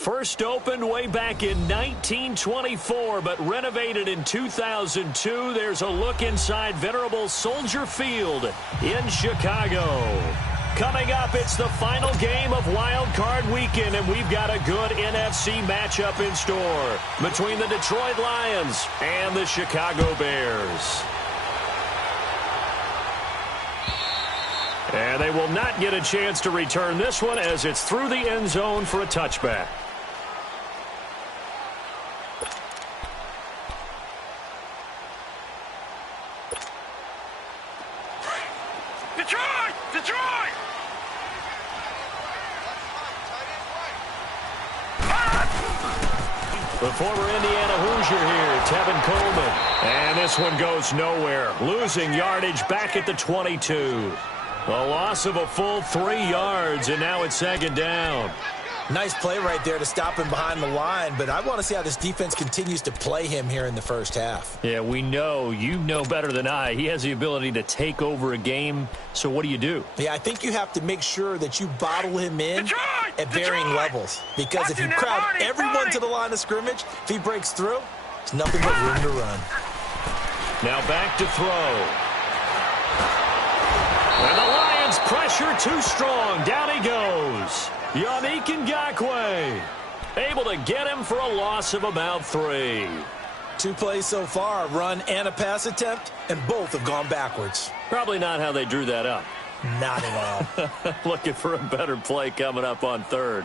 First opened way back in 1924, but renovated in 2002. There's a look inside venerable Soldier Field in Chicago. Coming up, it's the final game of Wild Card Weekend, and we've got a good NFC matchup in store between the Detroit Lions and the Chicago Bears. And they will not get a chance to return this one as it's through the end zone for a touchback. Detroit! Detroit! The former Indiana Hoosier here, Tevin Coleman. And this one goes nowhere. Losing yardage back at the 22. A loss of a full 3 yards, and now it's second down. Nice play right there to stop him behind the line, but I want to see how this defense continues to play him here in the first half. Yeah, we know. You know better than I. He has the ability to take over a game, so what do? Yeah, I think you have to make sure that you bottle him in at varying levels. Because if you crowd everyone to the line of scrimmage, if he breaks through, it's nothing but room to run. Now back to throw. And the Lions pressure too strong. Down he goes. Yannick Ngakoue able to get him for a loss of about 3. 2 plays so far, a run and a pass attempt, and both have gone backwards. Probably not how they drew that up. Not at all. Looking for a better play coming up on third.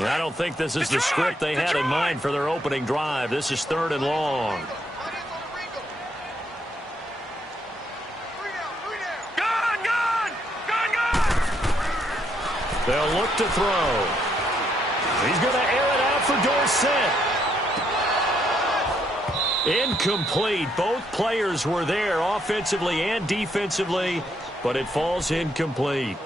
I don't think this is the script they had in mind for their opening drive. This is 3rd and long. They'll look to throw. He's going to air it out for Dorsett. Incomplete. Both players were there offensively and defensively, but it falls incomplete.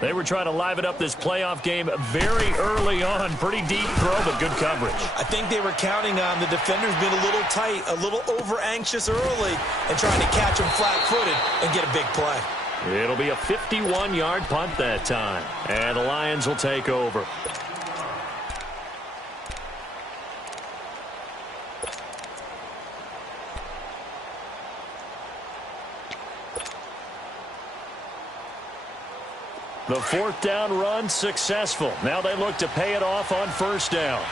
They were trying to liven up this playoff game very early on. Pretty deep throw, but good coverage. I think they were counting on the defenders being a little tight, a little over-anxious early, and trying to catch them flat-footed and get a big play. It'll be a 51-yard punt that time, and the Lions will take over. The 4th down run successful. Now they look to pay it off on 1st down.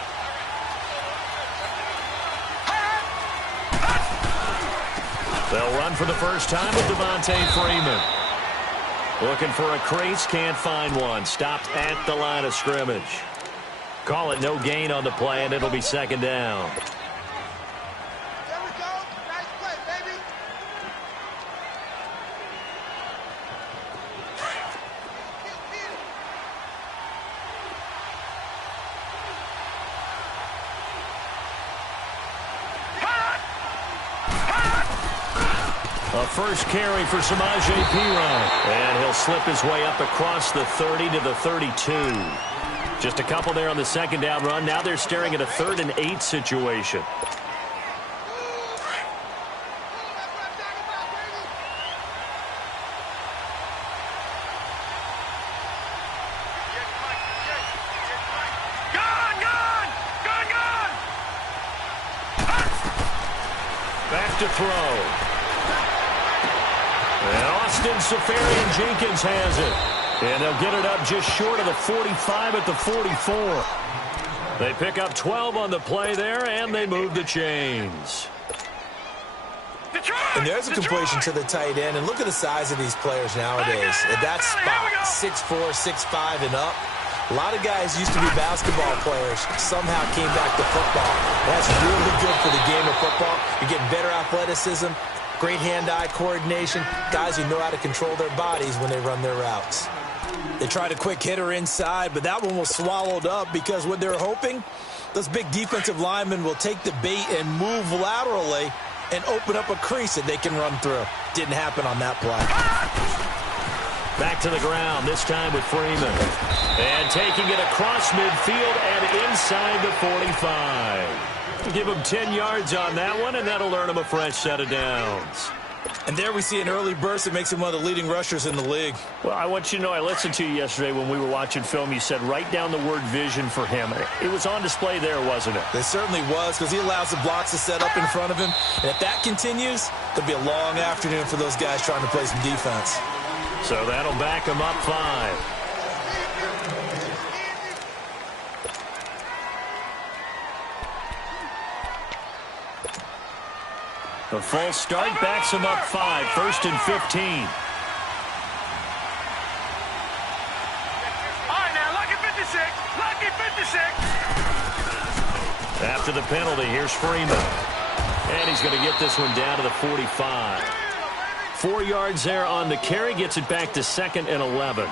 They'll run for the first time with Devontae Freeman. Looking for a crease, can't find one. Stopped at the line of scrimmage. Call it no gain on the play, and it'll be 2nd down. A first carry for Samaje Perine. And he'll slip his way up across the 30 to the 32. Just a couple there on the 2nd down run. Now they're staring at a 3rd and 8 situation. Back to throw. And Austin Seferian-Jenkins has it. And they'll get it up just short of the 45 at the 44. They pick up 12 on the play there, and they move the chains. And there's a completion to the tight end. And look at the size of these players nowadays. At that spot, 6'4", 6'5", and up. A lot of guys used to be basketball players, somehow came back to football. That's really good for the game of football. You're getting better athleticism, great hand-eye coordination, guys who know how to control their bodies when they run their routes. They tried a quick hitter inside, but that one was swallowed up because what they're hoping, those big defensive linemen will take the bait and move laterally and open up a crease that they can run through. Didn't happen on that play. Back to the ground, this time with Freeman. And taking it across midfield and inside the 45. Give him 10 yards on that one, and that'll earn him a fresh set of downs. And there we see an early burst that makes him one of the leading rushers in the league. Well, I want you to know, I listened to you yesterday when we were watching film. You said write down the word vision for him. It was on display there, wasn't it? It certainly was, because he allows the blocks to set up in front of him. And if that continues, it'll be a long afternoon for those guys trying to play some defense. So that'll back him up 5. The full start backs him up 5. 1st and 15. All right, now, lucky 56. Lucky 56. After the penalty, here's Freeman. And he's going to get this one down to the 45. 4 yards there on the carry. Gets it back to 2nd and 11.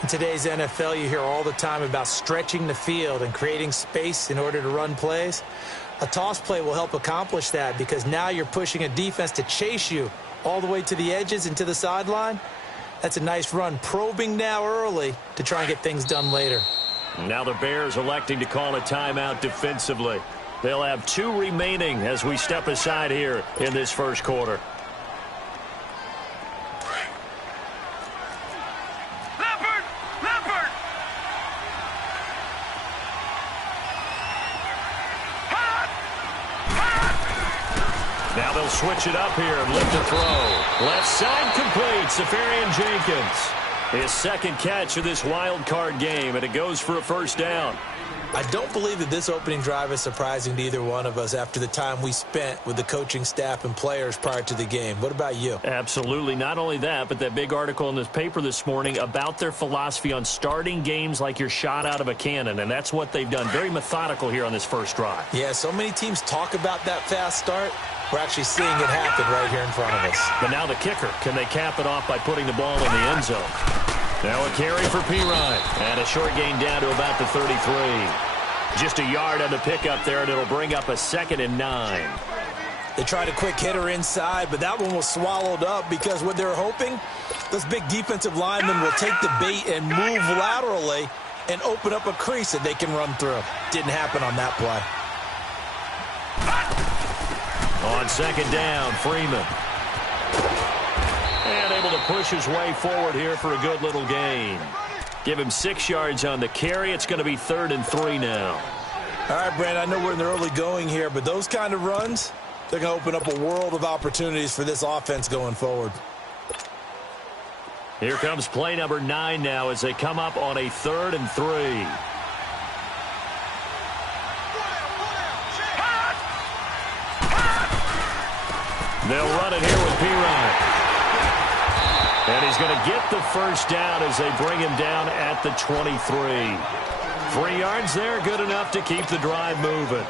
In today's NFL, you hear all the time about stretching the field and creating space in order to run plays. A toss play will help accomplish that, because now you're pushing a defense to chase you all the way to the edges and to the sideline. That's a nice run, probing now early to try and get things done later. Now the Bears electing to call a timeout defensively. They'll have 2 remaining as we step aside here in this first quarter. Now they'll switch it up here and lift a throw. Left side complete. Safarian-Jenkins. His 2nd catch of this wild card game, and it goes for a first down. I don't believe that this opening drive is surprising to either one of us after the time we spent with the coaching staff and players prior to the game. What about you? Absolutely. Not only that, but that big article in this paper this morning about their philosophy on starting games like you're shot out of a cannon, and that's what they've done. Very methodical here on this first drive. Yeah, so many teams talk about that fast start. We're actually seeing it happen right here in front of us. But now the kicker. Can they cap it off by putting the ball in the end zone? Now a carry for Pirine. And a short gain down to about the 33. Just a yard on the pickup there, and it'll bring up a 2nd and 9. They tried a quick hitter inside, but that one was swallowed up because what they're hoping, those big defensive linemen will take the bait and move laterally and open up a crease that they can run through. Didn't happen on that play. On 2nd down, Freeman. And able to push his way forward here for a good little gain. Give him 6 yards on the carry. It's going to be 3rd and 3 now. All right, Brandon, I know we're in the early going here, but those kind of runs, they're going to open up a world of opportunities for this offense going forward. Here comes play number 9 now as they come up on a 3rd and 3. They'll run it here with Pirine. And he's going to get the first down as they bring him down at the 23. 3 yards there, good enough to keep the drive moving.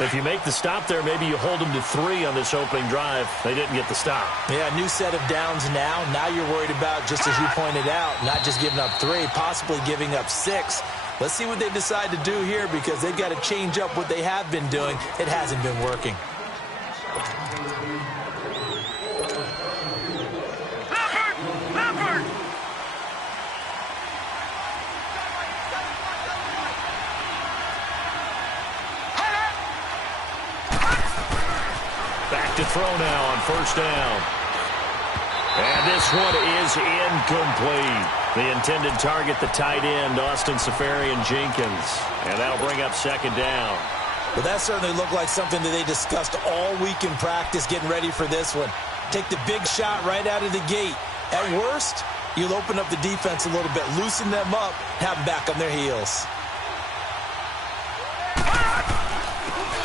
If you make the stop there, maybe you hold them to 3 on this opening drive. They didn't get the stop. Yeah, new set of downs now. Now you're worried about, just as you pointed out, not just giving up 3, possibly giving up 6. Let's see what they decide to do here, because they've got to change up what they have been doing. It hasn't been working. To throw now on 1st down. And this one is incomplete. The intended target, the tight end, Austin Safarian-Jenkins. And that'll bring up 2nd down. Well, that certainly looked like something that they discussed all week in practice, getting ready for this one. Take the big shot right out of the gate. At worst, you'll open up the defense a little bit, loosen them up, have them back on their heels.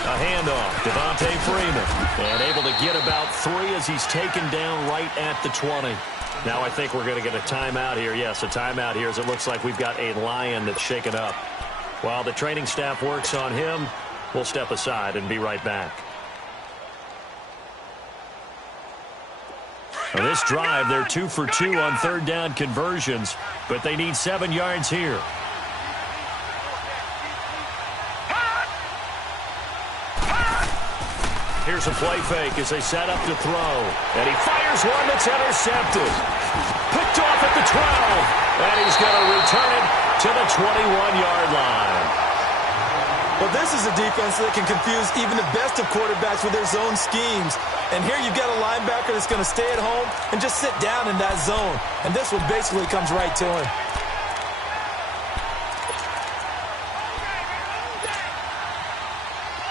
A handoff, Devontae Freeman, and able to get about 3 as he's taken down right at the 20. Now I think we're going to get a timeout here. Yes, a timeout here, as it looks like we've got a Lion that's shaken up. While the training staff works on him, we'll step aside and be right back. Now this drive, they're 2 for 2 on 3rd down conversions, but they need 7 yards here. Here's a play fake as they set up to throw. And he fires one that's intercepted. Picked off at the 12. And he's going to return it to the 21-yard line. Well, this is a defense that can confuse even the best of quarterbacks with their zone schemes. And here you've got a linebacker that's going to stay at home and just sit down in that zone. And this one basically comes right to him.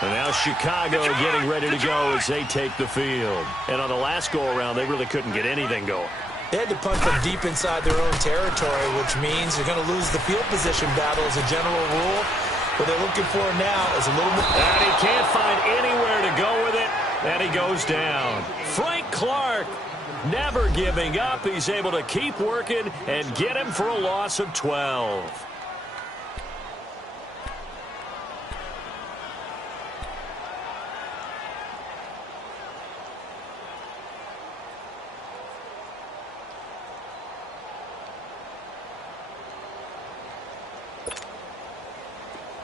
And now Chicago getting ready to go as they take the field. And on the last go-around, they really couldn't get anything going. They had to punt from deep inside their own territory, which means they're going to lose the field position battle as a general rule. What they're looking for now is a little more. And he can't find anywhere to go with it, and he goes down. Frank Clark never giving up. He's able to keep working and get him for a loss of 12.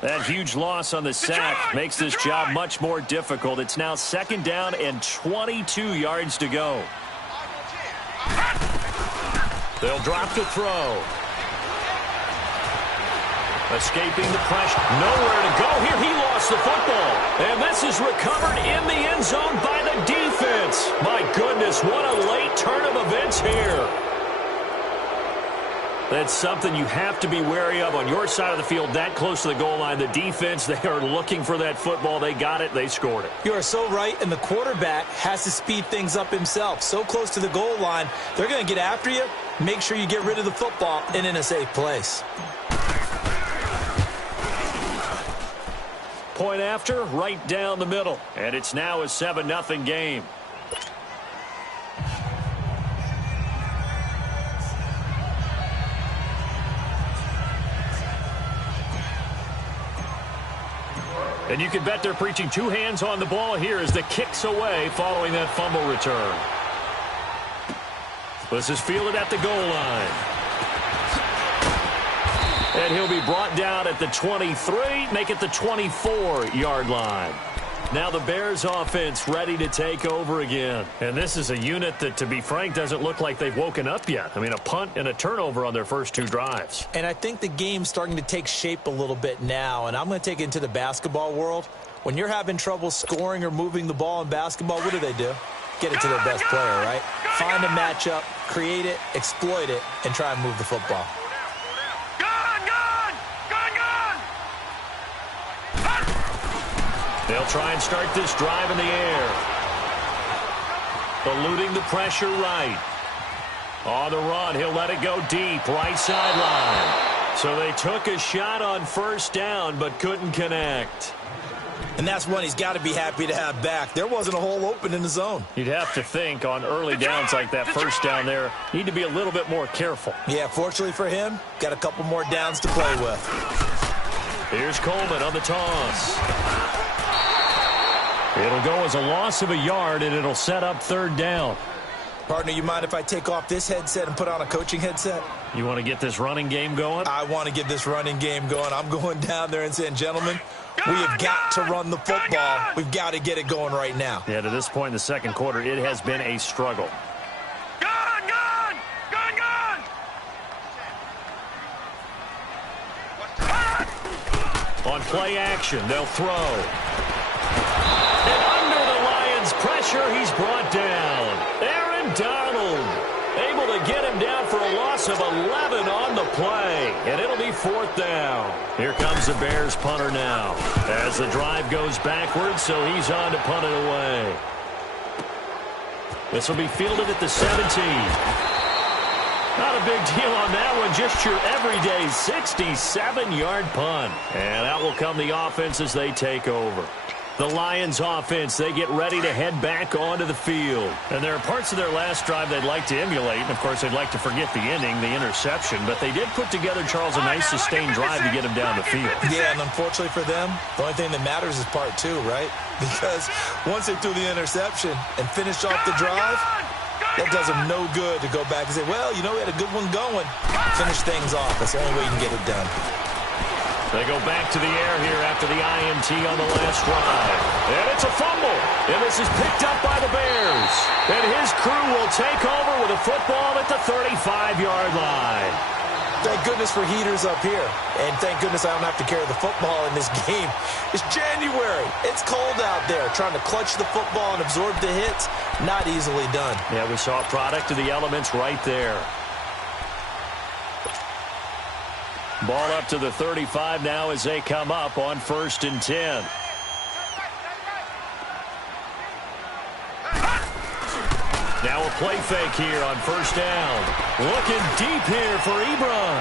That huge loss on the sack makes this job much more difficult. It's now 2nd down and 22 yards to go. They'll drop to throw. Escaping the pressure. Nowhere to go here. He lost the football. And this is recovered in the end zone by the defense. My goodness, what a late turn of events here. That's something you have to be wary of on your side of the field, that close to the goal line. The defense, they are looking for that football. They got it. They scored it. You are so right, and the quarterback has to speed things up himself. So close to the goal line, they're going to get after you. Make sure you get rid of the football and in a safe place. Point after, right down the middle. And it's now a 7-0 game. And you can bet they're preaching 2 hands on the ball here as the kick's away following that fumble return. This is fielded at the goal line. And he'll be brought down at the 23, make it the 24-yard line. Now the Bears offense ready to take over again. And this is a unit that, to be frank, doesn't look like they've woken up yet. I mean, a punt and a turnover on their first 2 drives. And I think the game's starting to take shape a little bit now. And I'm going to take it into the basketball world. When you're having trouble scoring or moving the ball in basketball, what do? Get it to their best player, right? Find a matchup, create it, exploit it, and try and move the football. They'll try and start this drive in the air. Eluding the pressure right. On the run, he'll let it go deep, right sideline. So they took a shot on 1st down, but couldn't connect. And that's one he's got to be happy to have back. There wasn't a hole open in the zone. You'd have to think on early downs like that 1st down there, need to be a little bit more careful. Yeah, fortunately for him, got a couple more downs to play with. Here's Coleman on the toss. It'll go as a loss of a yard, and it'll set up 3rd down. Partner, you mind if I take off this headset and put on a coaching headset? You want to get this running game going? I want to get this running game going. I'm going down there and saying, gentlemen, we have got to run the football. We've got to get it going right now. Yeah, to this point in the 2nd quarter, it has been a struggle. On play action, they'll throw. And under the Lions' pressure, he's brought down. Aaron Donald able to get him down for a loss of 11 on the play. And it'll be 4th down. Here comes the Bears punter now as the drive goes backwards, so he's on to punt it away. This will be fielded at the 17. Not a big deal on that one, just your everyday 67-yard punt. And out will come the offense as they take over. The Lions offense, they get ready to head back onto the field. And there are parts of their last drive they'd like to emulate. And, of course, they'd like to forget the ending, the interception. But they did put together, Charles, a nice sustained drive to get him down the field. Yeah, and unfortunately for them, the only thing that matters is part 2, right? Because once they threw the interception and finished off the drive, that does them no good to go back and say, well, you know, we had a good one going. Finish things off. That's the only way you can get it done. They go back to the air here after the INT on the last drive. And it's a fumble. And this is picked up by the Bears. And his crew will take over with a football at the 35-yard line. Thank goodness for heaters up here. And thank goodness I don't have to carry the football in this game. It's January. It's cold out there. Trying to clutch the football and absorb the hits, not easily done. Yeah, we saw a product of the elements right there. Ball up to the 35 now as they come up on 1st and 10. Now a play fake here on 1st down. Looking deep here for Ebron.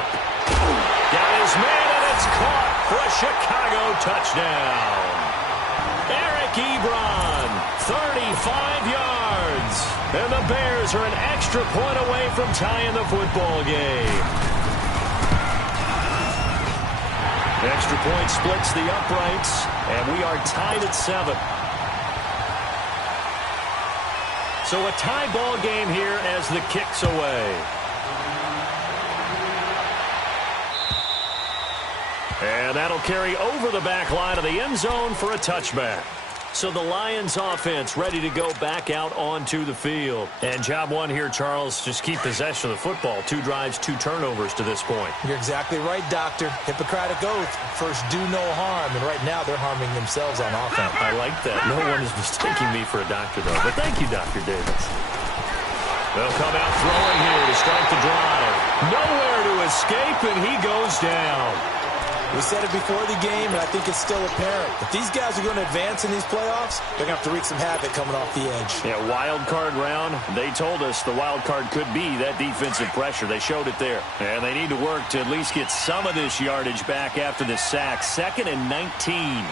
Got his man, and it's caught for a Chicago touchdown. Eric Ebron, 35 yards. And the Bears are an extra point away from tying the football game. Extra point splits the uprights, and we are tied at 7. So a tie ball game here as the kick's away. And that'll carry over the back line of the end zone for a touchback. So the Lions offense ready to go back out onto the field. And job one here, Charles, just keep possession of the football. 2 drives, 2 turnovers to this point. You're exactly right, Doctor. Hippocratic oath. First, do no harm. And right now, they're harming themselves on offense. I like that. No one is mistaking me for a doctor, though. But thank you, Dr. Davis. They'll come out throwing here to start the drive. Nowhere to escape, and he goes down. We said it before the game, and I think it's still apparent. If these guys are going to advance in these playoffs, they're going to have to wreak some havoc coming off the edge. Yeah, wild card round. They told us the wild card could be that defensive pressure. They showed it there. And they need to work to at least get some of this yardage back after the sack. 2nd and 19.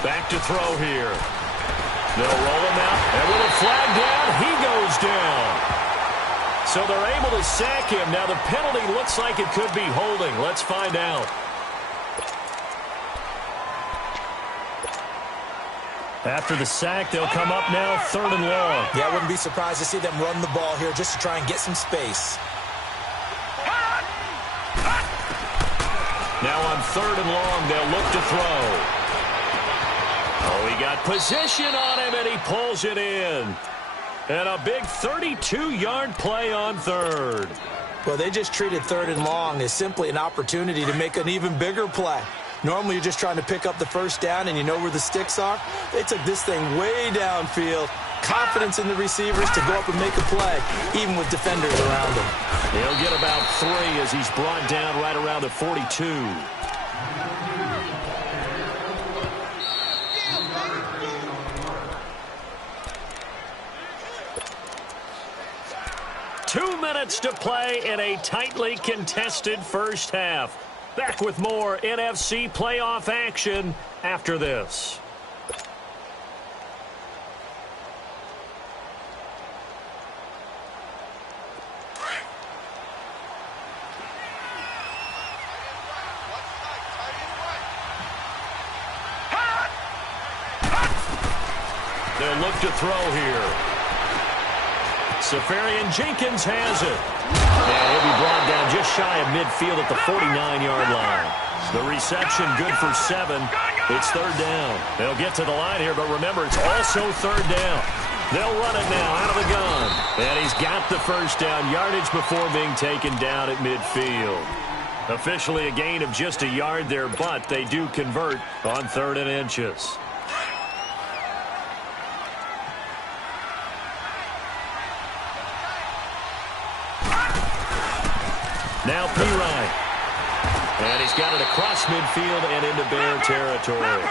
Back to throw here. They'll roll him out, and with a flag down, he goes down. So they're able to sack him. Now the penalty looks like it could be holding. Let's find out. After the sack, they'll come up now 3rd and long. Yeah, I wouldn't be surprised to see them run the ball here just to try and get some space. Now on 3rd and long, they'll look to throw. Oh, he got position on him, and he pulls it in. And a big 32-yard play on 3rd. Well, they just treated 3rd and long as simply an opportunity to make an even bigger play. Normally, you're just trying to pick up the 1st down, and you know where the sticks are. They took this thing way downfield. Confidence in the receivers to go up and make a play, even with defenders around him. He'll get about 3 as he's brought down right around the 42. Two minutes to play in a tightly contested first half. Back with more NFC playoff action after this. They'll look to throw here. Safarian Jenkins has it. And he'll be brought down just shy of midfield at the 49-yard line. The reception good for 7. It's 3rd down. They'll get to the line here, but remember, it's also 3rd down. They'll run it now out of the gun. And he's got the 1st down yardage before being taken down at midfield. Officially a gain of just a yard there, but they do convert on 3rd and inches. Now Pirine. And he's got it across midfield and into Bear territory.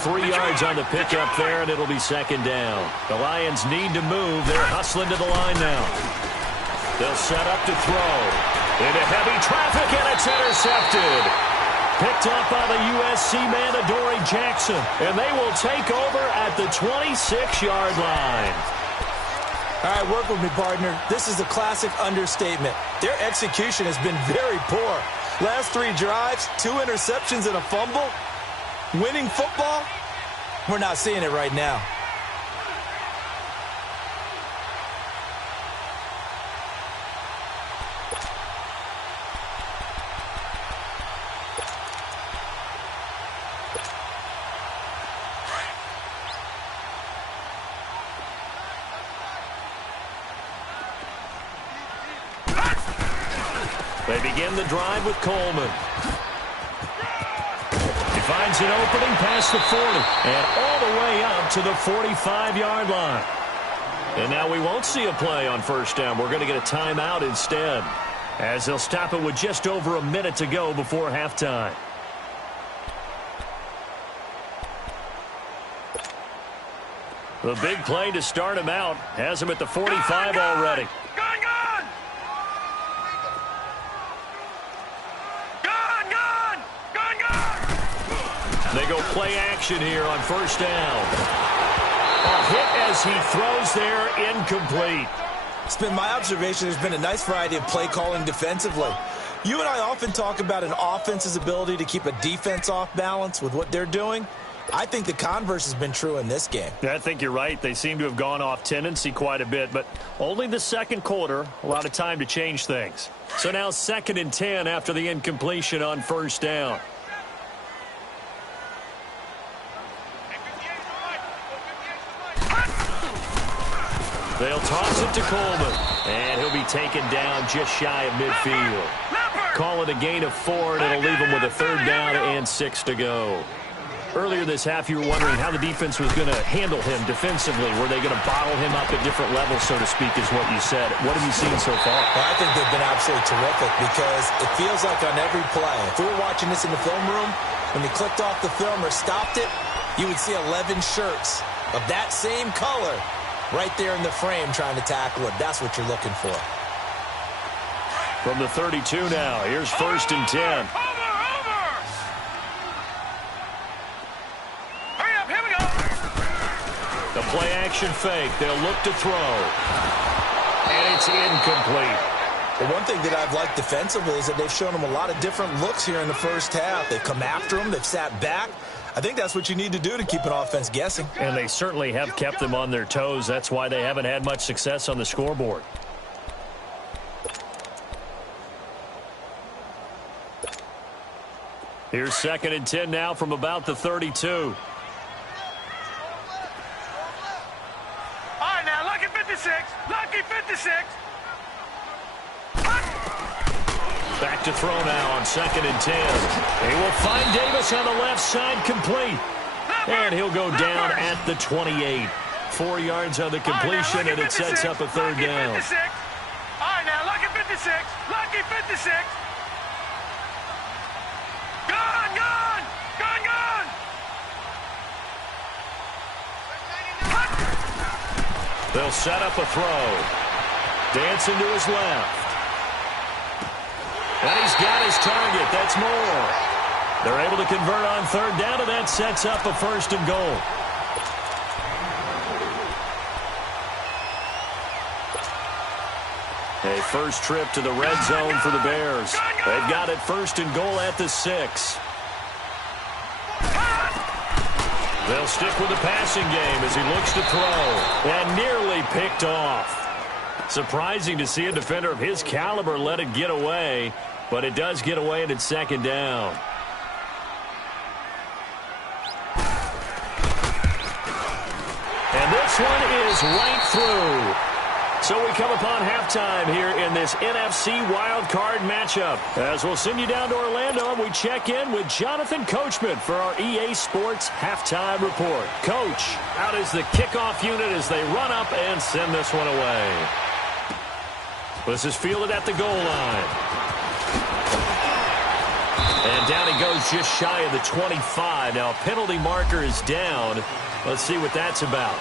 3 yards on the pickup there, and it'll be 2nd down. The Lions need to move. They're hustling to the line now. They'll set up to throw. Into heavy traffic, and it's intercepted. Picked up by the USC man, Adoree Jackson. And they will take over at the 26-yard line. All right, work with me, partner. This is a classic understatement. Their execution has been very poor. Last 3 drives, 2 interceptions and a fumble. Winning football? We're not seeing it right now. They begin the drive with Coleman. He finds an opening past the 40 and all the way up to the 45-yard line. And now we won't see a play on first down. We're going to get a timeout instead, as they'll stop it with just over a minute to go before halftime. The big play to start him out has him at the 45 already. They go play action here on first down. A hit as he throws there, incomplete. It's been my observation there's been a nice variety of play calling defensively. You and I often talk about an offense's ability to keep a defense off balance with what they're doing. I think the converse has been true in this game. I think you're right. They seem to have gone off tendency quite a bit, but only the second quarter, a lot of time to change things. So now 2nd and 10 after the incompletion on first down. They'll toss it to Coleman, and he'll be taken down just shy of midfield. Call it a gain of 4, and it'll leave him with a 3rd down and 6 to go. Earlier this half, you were wondering how the defense was going to handle him defensively. Were they going to bottle him up at different levels, so to speak, is what you said. What have you seen so far? Well, I think they've been absolutely terrific because it feels like on every play, if we were watching this in the film room, when they clicked off the film or stopped it, you would see 11 shirts of that same color right there in the frame trying to tackle it. That's what you're looking for. From the 32 now, here's 1st and 10. Hurry up, here we go. The play action fake. They'll look to throw. And it's incomplete. The one thing that I've liked defensively is that they've shown them a lot of different looks here in the first half. They've come after them. They've sat back. I think that's what you need to do to keep an offense guessing. And they certainly have kept them on their toes. That's why they haven't had much success on the scoreboard. Here's 2nd and 10 now from about the 32. All right, now, lucky 56. Lucky 56. Back to throw now on 2nd and 10. He will find Davis on the left side, complete. And he'll go down at the 28. 4 yards on the completion, and it sets up a 3rd down. All right, now, lucky 56. Lucky 56. Gone, gone. Gone, gone. They'll set up a throw. Dancing to his left. And he's got his target. That's more. They're able to convert on 3rd down, and that sets up a 1st and goal. A first trip to the red zone for the Bears. They've got it 1st and goal at the 6. They'll stick with the passing game as he looks to throw. And nearly picked off. Surprising to see a defender of his caliber let it get away, but it does get away and it's 2nd down. And this one is right through. So we come upon halftime here in this NFC wildcard matchup. As we'll send you down to Orlando, and we check in with Jonathan Coachman for our EA Sports Halftime Report. Coach, out is the kickoff unit as they run up and send this one away. This is fielded at the goal line. And down he goes just shy of the 25. Now a penalty marker is down. Let's see what that's about.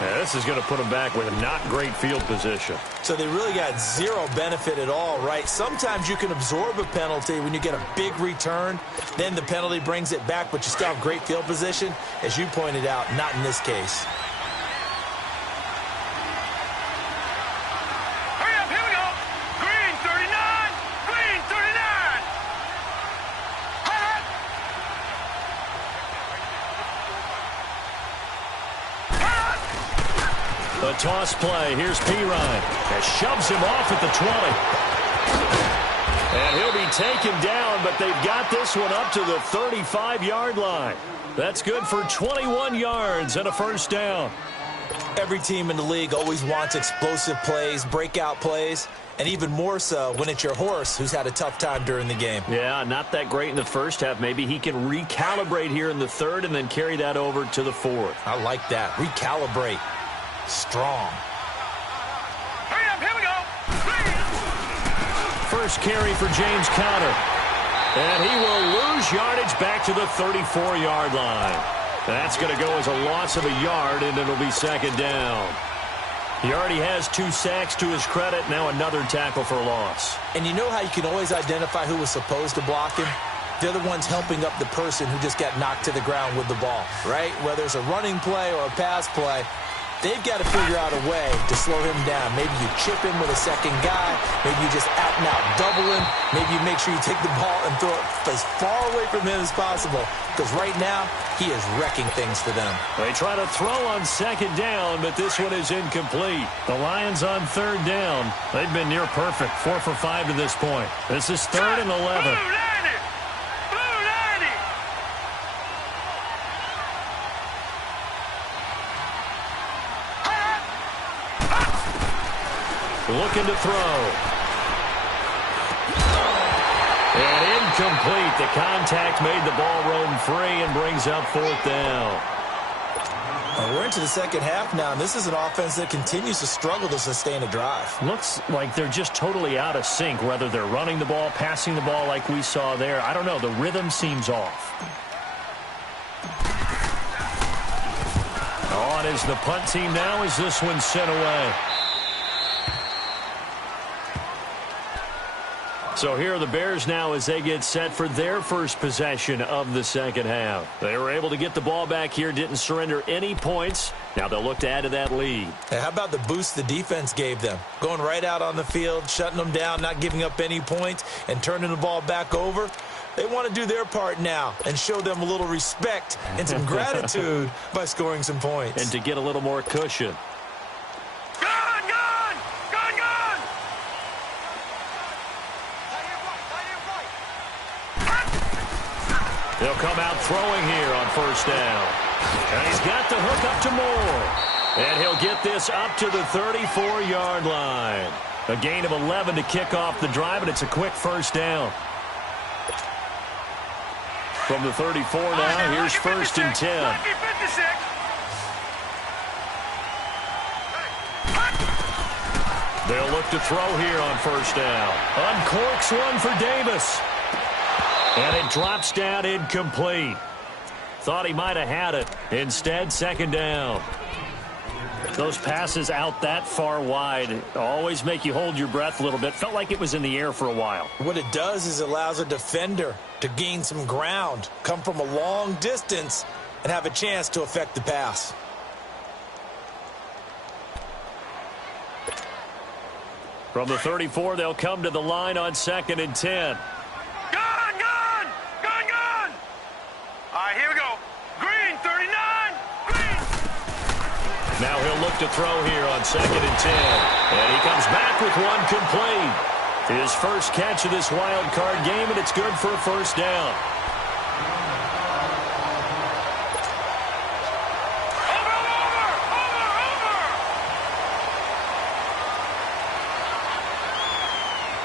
Yeah, this is going to put them back with not great field position. So they really got zero benefit at all, right? Sometimes you can absorb a penalty when you get a big return. Then the penalty brings it back, but you still have great field position. As you pointed out, not in this case. Hurry up, here we go. Green 39. Green 39. Hut. The toss play. Here's Pirine. That shoves him off at the 20. And he'll be taken down, but they've got this one up to the 35-yard line. That's good for 21 yards and a 1st down. Every team in the league always wants explosive plays, breakout plays, and even more so when it's your horse who's had a tough time during the game. Yeah, not that great in the first half. Maybe he can recalibrate here in the third and then carry that over to the fourth. I like that. Recalibrate. Strong. Hurry up, here we go. First carry for James Conner. And he will lose yardage back to the 34-yard line. That's going to go as a loss of a yard, and it'll be second down. He already has 2 sacks to his credit. Now another tackle for loss. And you know how you can always identify who was supposed to block him? They're the ones helping up the person who just got knocked to the ground with the ball, right? Whether it's a running play or a pass play, they've got to figure out a way to slow him down. Maybe you chip him with a second guy. Maybe you just out and out double him. Maybe you make sure you take the ball and throw it as far away from him as possible. Because right now, he is wrecking things for them. They try to throw on second down, but this one is incomplete. The Lions on third down. They've been near perfect, 4 for 5 to this point. This is 3rd and 11. Looking to throw. And incomplete. The contact made the ball roam free and brings up 4th down. We're into the second half now, and this is an offense that continues to struggle to sustain a drive. Looks like they're just totally out of sync, whether they're running the ball, passing the ball like we saw there. I don't know. The rhythm seems off. On is the punt team now as this one's sent away. So here are the Bears now as they get set for their first possession of the second half. They were able to get the ball back here, didn't surrender any points. Now they'll look to add to that lead. Hey, how about the boost the defense gave them? Going right out on the field, shutting them down, not giving up any points, and turning the ball back over. They want to do their part now and show them a little respect and some gratitude by scoring some points. And to get a little more cushion. They'll come out throwing here on first down. And he's got the hook up to Moore. And he'll get this up to the 34-yard line. A gain of 11 to kick off the drive, and it's a quick first down. From the 34 now, here's 1st and 10. They'll look to throw here on first down. Uncorks one for Davis. And it drops down incomplete. Thought he might have had it. Instead, second down. Those passes out that far wide always make you hold your breath a little bit. Felt like it was in the air for a while. What it does is it allows a defender to gain some ground, come from a long distance, and have a chance to affect the pass. From the 34, they'll come to the line on 2nd and 10. Here we go. Green, 39. Green. Now he'll look to throw here on 2nd and 10. And he comes back with one complete. His first catch of this wild card game, and it's good for a first down. Over.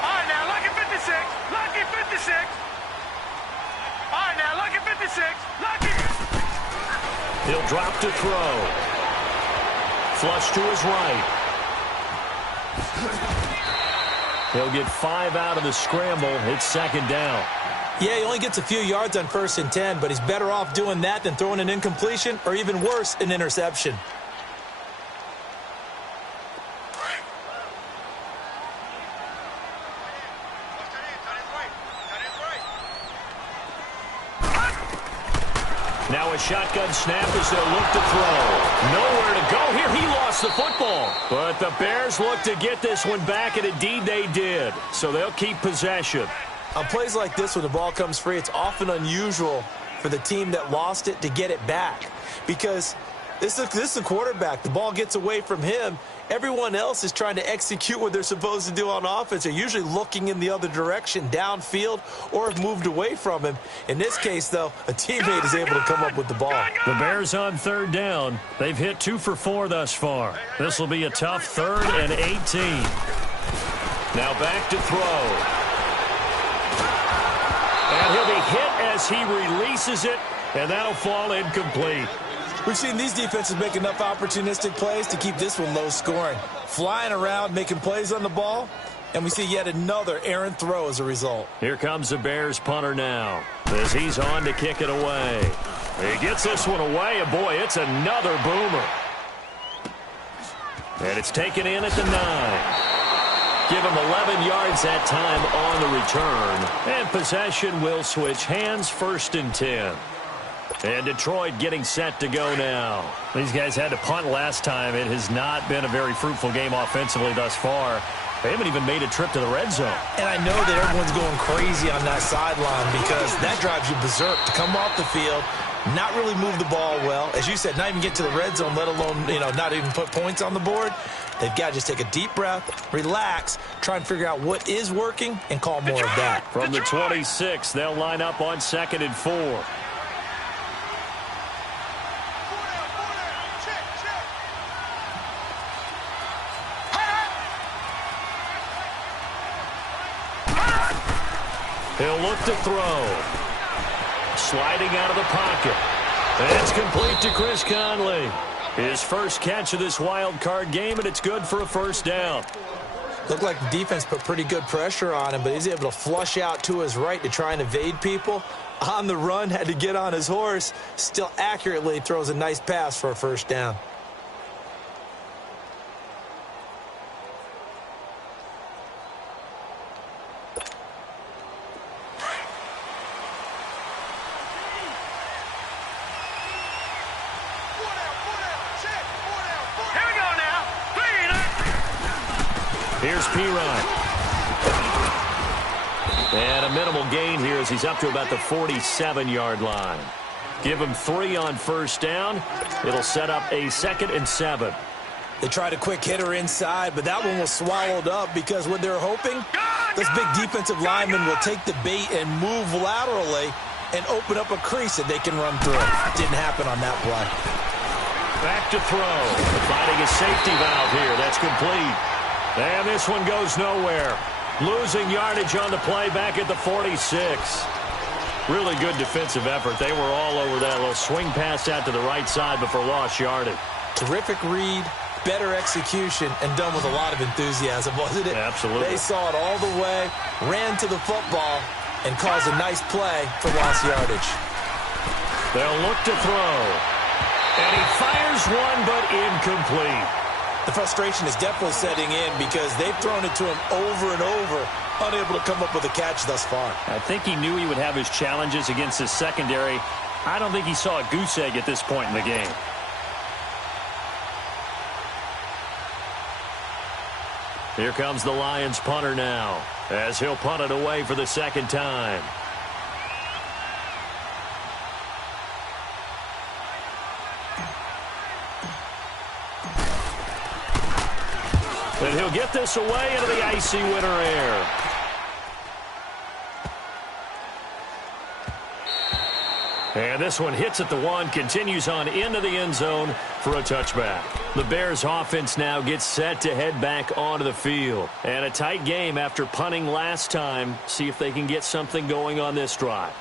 All right, now, lucky 56. Lucky 56. All right, now, lucky 56. Lucky. He'll drop to throw. Flush to his right. He'll get 5 out of the scramble. It's second down. Yeah, he only gets a few yards on 1st and 10, but he's better off doing that than throwing an incompletion or even worse, an interception. Now a shotgun snap as they'll look to throw. Nowhere to go here. He lost the football. But the Bears look to get this one back, and indeed they did. So they'll keep possession. On plays like this when the ball comes free, it's often unusual for the team that lost it to get it back. Because This is a quarterback. The ball gets away from him. Everyone else is trying to execute what they're supposed to do on offense. They're usually looking in the other direction, downfield, or have moved away from him. In this case, though, a teammate is able to come up with the ball. The Bears on third down. They've hit 2 for 4 thus far. This will be a tough 3rd and 18. Now back to throw. And he'll be hit as he releases it, and that'll fall incomplete. We've seen these defenses make enough opportunistic plays to keep this one low scoring. Flying around, making plays on the ball, and we see yet another errant throw as a result. Here comes the Bears punter now as he's on to kick it away. He gets this one away, and boy, it's another boomer. And it's taken in at the 9. Give him 11 yards that time on the return. And possession will switch hands, 1st and 10. And Detroit getting set to go now. These guys had to punt last time. It has not been a very fruitful game offensively thus far. They haven't even made a trip to the red zone. And I know that everyone's going crazy on that sideline because that drives you berserk to come off the field, not really move the ball well. As you said, not even get to the red zone, let alone, not even put points on the board. They've got to just take a deep breath, relax, try and figure out what is working, and call more of that. From the 26, they'll line up on 2nd and 4. He'll look to throw. Sliding out of the pocket. It's complete to Chris Conley. His first catch of this wild card game, and it's good for a 1st down. Looked like the defense put pretty good pressure on him, but he's able to flush out to his right to try and evade people. On the run, had to get on his horse. Still accurately throws a nice pass for a 1st down. Here's P-Rod. And a minimal gain here as he's up to about the 47-yard line. Give him 3 on 1st down. It'll set up a 2nd and 7. They tried a quick hitter inside, but that one was swallowed up because what they're hoping, this big defensive lineman will take the bait and move laterally and open up a crease that they can run through. Didn't happen on that play. Back to throw. Finding a safety valve here. That's complete. And this one goes nowhere. Losing yardage on the play back at the 46. Really good defensive effort. They were all over that little swing pass out to the right side before lost yardage. Terrific read, better execution, and done with a lot of enthusiasm, wasn't it? Absolutely. They saw it all the way, ran to the football, and caused a nice play for lost yardage. They'll look to throw. And he fires one, but incomplete. The frustration is definitely setting in because they've thrown it to him over and over, unable to come up with a catch thus far. I think he knew he would have his challenges against his secondary. I don't think he saw a goose egg at this point in the game. Here comes the Lions punter now, as he'll punt it away for the 2nd time. And he'll get this away into the icy winter air. And this one hits at the 1, continues on into the end zone for a touchback. The Bears offense now gets set to head back onto the field. And a tight game after punting last time. See if they can get something going on this drive.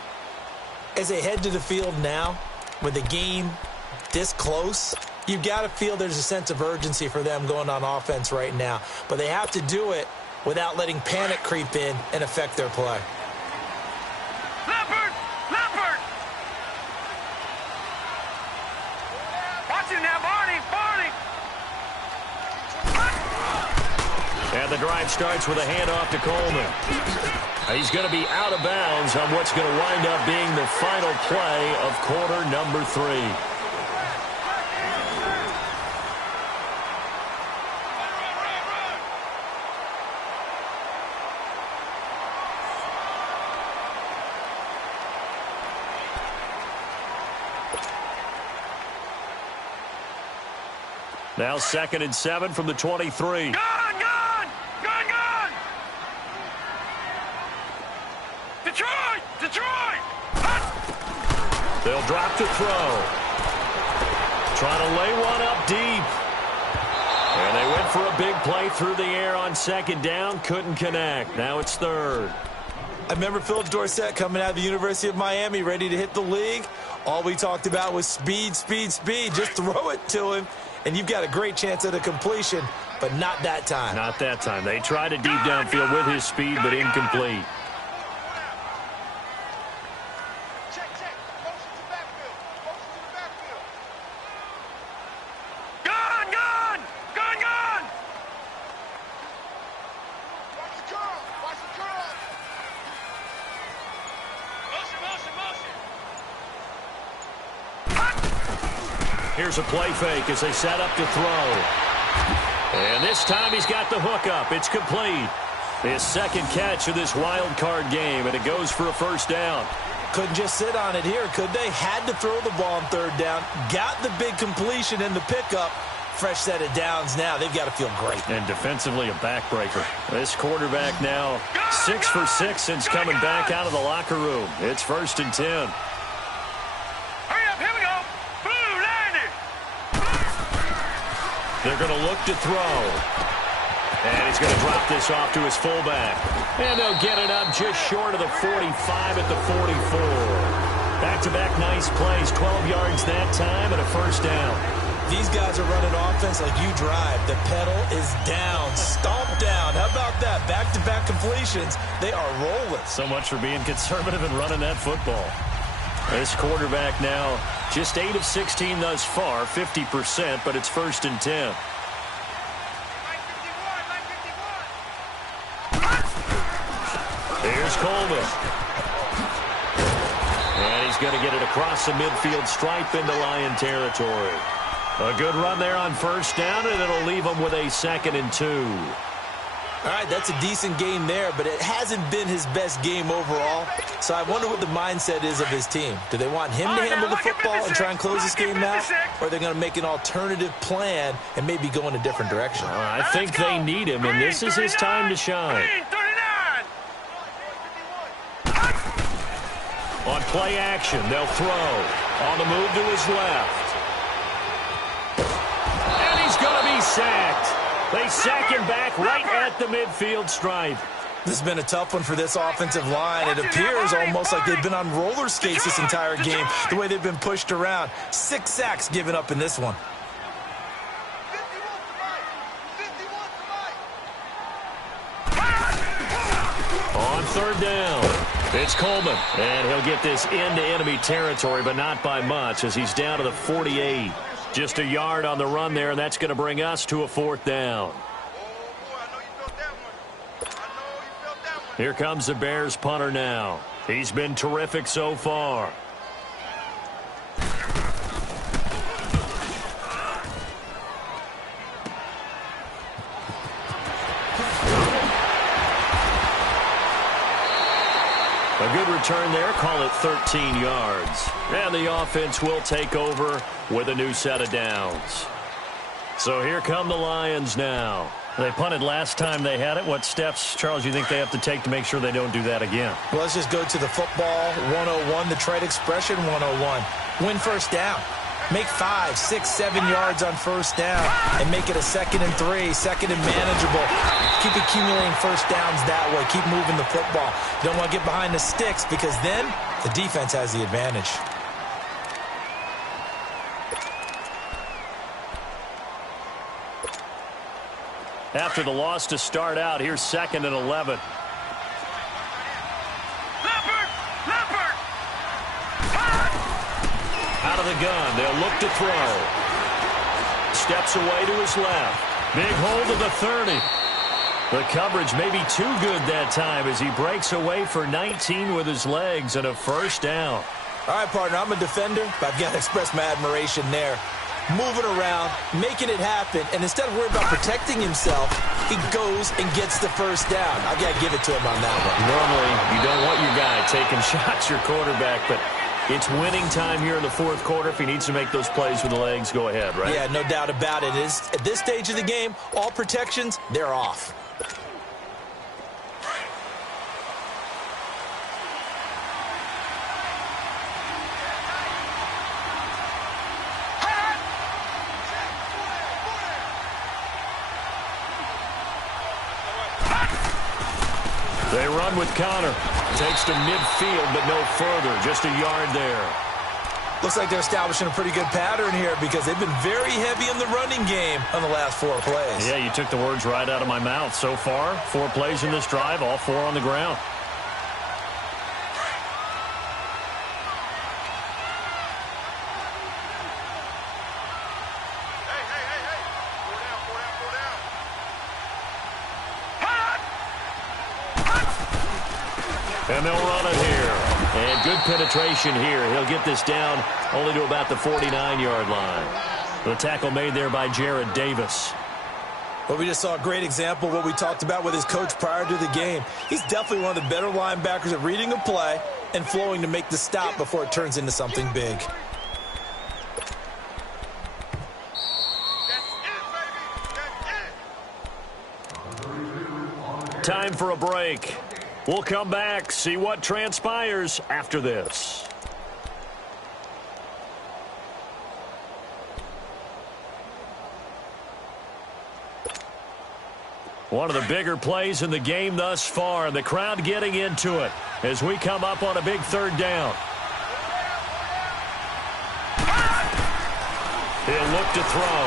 As they head to the field now, with the game this close, you've got to feel there's a sense of urgency for them going on offense right now. But they have to do it without letting panic creep in and affect their play. Leopard! Leopard! Watch him now, Barney! Barney! And the drive starts with a handoff to Coleman. He's going to be out of bounds on what's going to wind up being the final play of quarter number 3. Now 2nd and 7 from the 23. Gone! Detroit! They'll drop to throw. Trying to lay one up deep. And they went for a big play through the air on 2nd down. Couldn't connect. Now it's 3rd. I remember Philip Dorsett coming out of the University of Miami ready to hit the league. All we talked about was speed, speed, speed. Just throw it to him, and you've got a great chance at a completion, but not that time. Not that time. They tried a deep downfield with his speed, but incomplete. Here's a play fake as they set up to throw. And this time he's got the hook up. It's complete. His 2nd catch of this wild card game, and it goes for a 1st down. Couldn't just sit on it here, could they? Had to throw the ball on 3rd down. Got the big completion in the pickup. Fresh set of downs now. They've got to feel great. And defensively a backbreaker. This quarterback now 6 for 6 since coming back out of the locker room. It's 1st and 10. They're going to look to throw. And he's going to drop this off to his fullback. And they'll get it up just short of the 45 at the 44. Back-to-back nice plays. 12 yards that time and a 1st down. These guys are running offense like you drive. The pedal is down. Stomp down. How about that? Back-to-back completions. They are rolling. So much for being conservative and running that football. This quarterback now just 8 of 16 thus far, 50%, but it's 1st and 10. Here's Coleman. And he's going to get it across the midfield stripe into Lion territory. A good run there on 1st down, and it'll leave them with a 2nd and 2. All right, that's a decent game there, but it hasn't been his best game overall. So I wonder what the mindset is of his team. Do they want him to handle the football and try and close this game out? Or are they going to make an alternative plan and maybe go in a different direction? I think they need him, and this is his time to shine. On play action, they'll throw. On the move to his left. And he's going to be sacked. They sack him back right at the midfield stripe. This has been a tough one for this offensive line. It appears almost like they've been on roller skates this entire game, the way they've been pushed around. 6 sacks given up in this one. On 3rd down, it's Coleman. And he'll get this into enemy territory, but not by much as he's down to the 48. Just a yard on the run there, and that's going to bring us to a 4th down. Here comes the Bears punter now. He's been terrific so far. A good return there, call it 13 yards. And the offense will take over with a new set of downs. So here come the Lions now. They punted last time they had it. What steps, Charles, you think they have to take to make sure they don't do that again? Well, let's just go to the football 101, the trade expression 101. Win 1st down. Make 5, 6, 7 yards on 1st down and make it a 2nd and 3, 2nd and manageable. Keep accumulating 1st downs that way. Keep moving the football. You don't want to get behind the sticks because then the defense has the advantage. After the loss to start out, here's 2nd and 11. Out of the gun, they'll look to throw. Steps away to his left. Big hold of the 30. The coverage may be too good that time as he breaks away for 19 with his legs and a 1st down. All right, partner, I'm a defender, but I've got to express my admiration there. Moving around, making it happen, and instead of worrying about protecting himself, he goes and gets the 1st down. I've got to give it to him on that one. Normally, you don't want your guy taking shots, your quarterback, but It's winning time here in the fourth quarter. If he needs to make those plays with the legs, go ahead, right? Yeah, no doubt about it. At this stage of the game, all protections, they're off. They run with Connor. Takes to midfield, but no further. Just a yard there. Looks like they're establishing a pretty good pattern here because they've been very heavy in the running game on the last 4 plays. Yeah, you took the words right out of my mouth. So far, 4 plays in this drive, all 4 on the ground. And they'll run it here. And good penetration here. He'll get this down only to about the 49-yard line. The tackle made there by Jared Davis. Well, we just saw a great example of what we talked about with his coach prior to the game. He's definitely one of the better linebackers at reading a play and flowing to make the stop before it turns into something big. Time for a break. We'll come back, see what transpires after this. One of the bigger plays in the game thus far, and the crowd getting into it as we come up on a big 3rd down. He'll look to throw.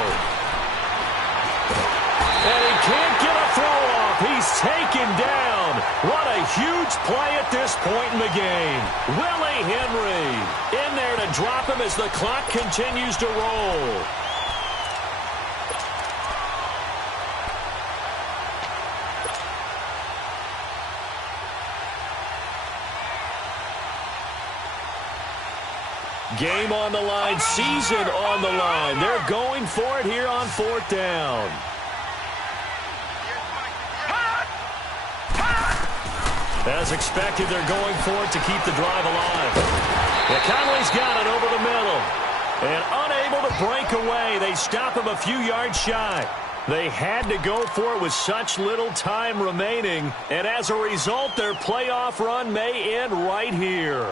And he can't get a throw off. He's taken down. What a huge play at this point in the game. Willie Henry in there to drop him as the clock continues to roll. Game on the line, season on the line. They're going for it here on 4th down. As expected, they're going for it to keep the drive alive. Yeah, Conley's got it over the middle. And unable to break away. They stop him a few yards shy. They had to go for it with such little time remaining. And as a result, their playoff run may end right here.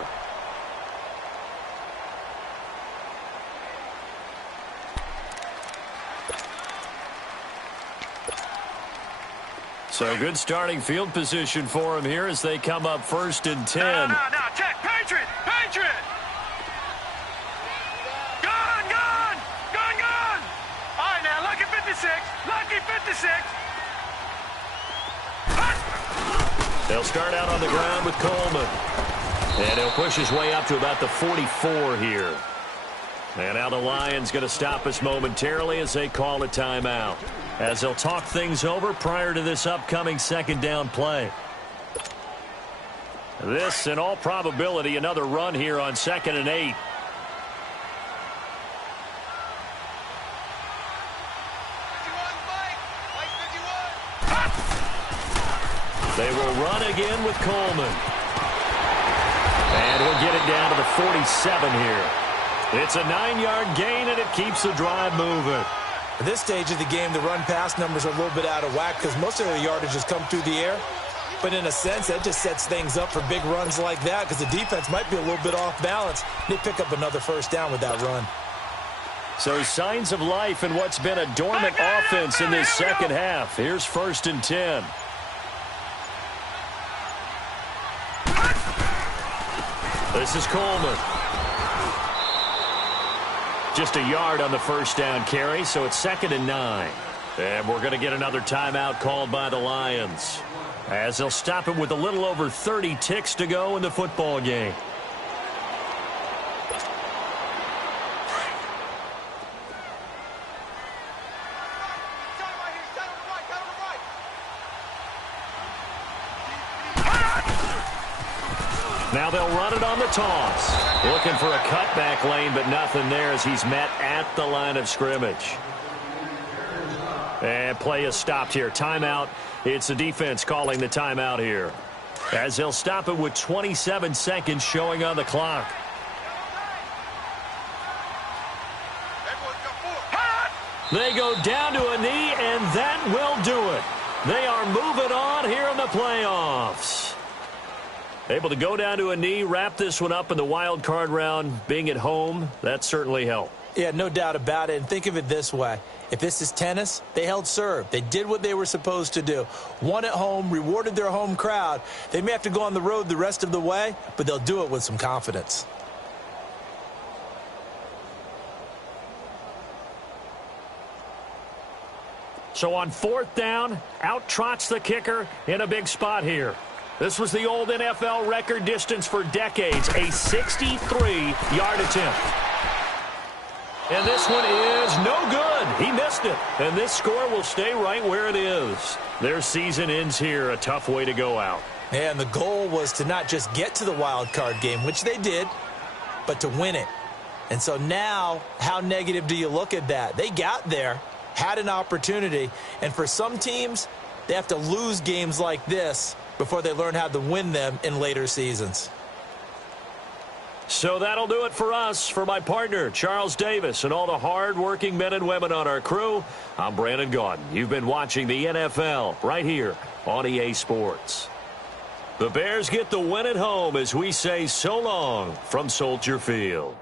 So good starting field position for him here as they come up 1st and 10. No, check. Patriot! Patriot! Gun! All right, now, lucky 56. Lucky 56. They'll start out on the ground with Coleman. And he'll push his way up to about the 44 here. And now the Lions going to stop us momentarily as they call a timeout, as they'll talk things over prior to this upcoming 2nd down play. This, in all probability, another run here on 2nd and 8. They will run again with Coleman. And he'll get it down to the 47 here. It's a 9-yard gain, and it keeps the drive moving. At this stage of the game, the run-pass numbers are a little bit out of whack because most of their yardage has come through the air. But in a sense, that just sets things up for big runs like that because the defense might be a little bit off balance. They pick up another 1st down with that run. So signs of life in what's been a dormant offense in this 2nd half. Here's 1st and 10. This is Coleman. Just a yard on the 1st down carry, so it's 2nd and 9. And we're going to get another timeout called by the Lions, as they'll stop it with a little over 30 ticks to go in the football game. Now they'll run it on the toss. Looking for a cutback lane, but nothing there as he's met at the line of scrimmage. And play is stopped here. Timeout. It's the defense calling the timeout here, as they'll stop it with 27 seconds showing on the clock. They go down to a knee, and that will do it. They are moving on here in the playoffs. Able to go down to a knee, wrap this one up in the wild card round. Being at home, that certainly helped. Yeah, no doubt about it. And think of it this way. If this is tennis, they held serve. They did what they were supposed to do. Won at home, rewarded their home crowd. They may have to go on the road the rest of the way, but they'll do it with some confidence. So on fourth down, out trots the kicker in a big spot here. This was the old NFL record distance for decades, a 63-yard attempt. And this one is no good. He missed it. And this score will stay right where it is. Their season ends here, a tough way to go out. And the goal was to not just get to the wild card game, which they did, but to win it. And so now, how negative do you look at that? They got there, had an opportunity, and for some teams, they have to lose games like this before they learn how to win them in later seasons. So that'll do it for us. For my partner, Charles Davis, and all the hard-working men and women on our crew, I'm Brandon Gaudin. You've been watching the NFL right here on EA Sports. The Bears get the win at home as we say so long from Soldier Field.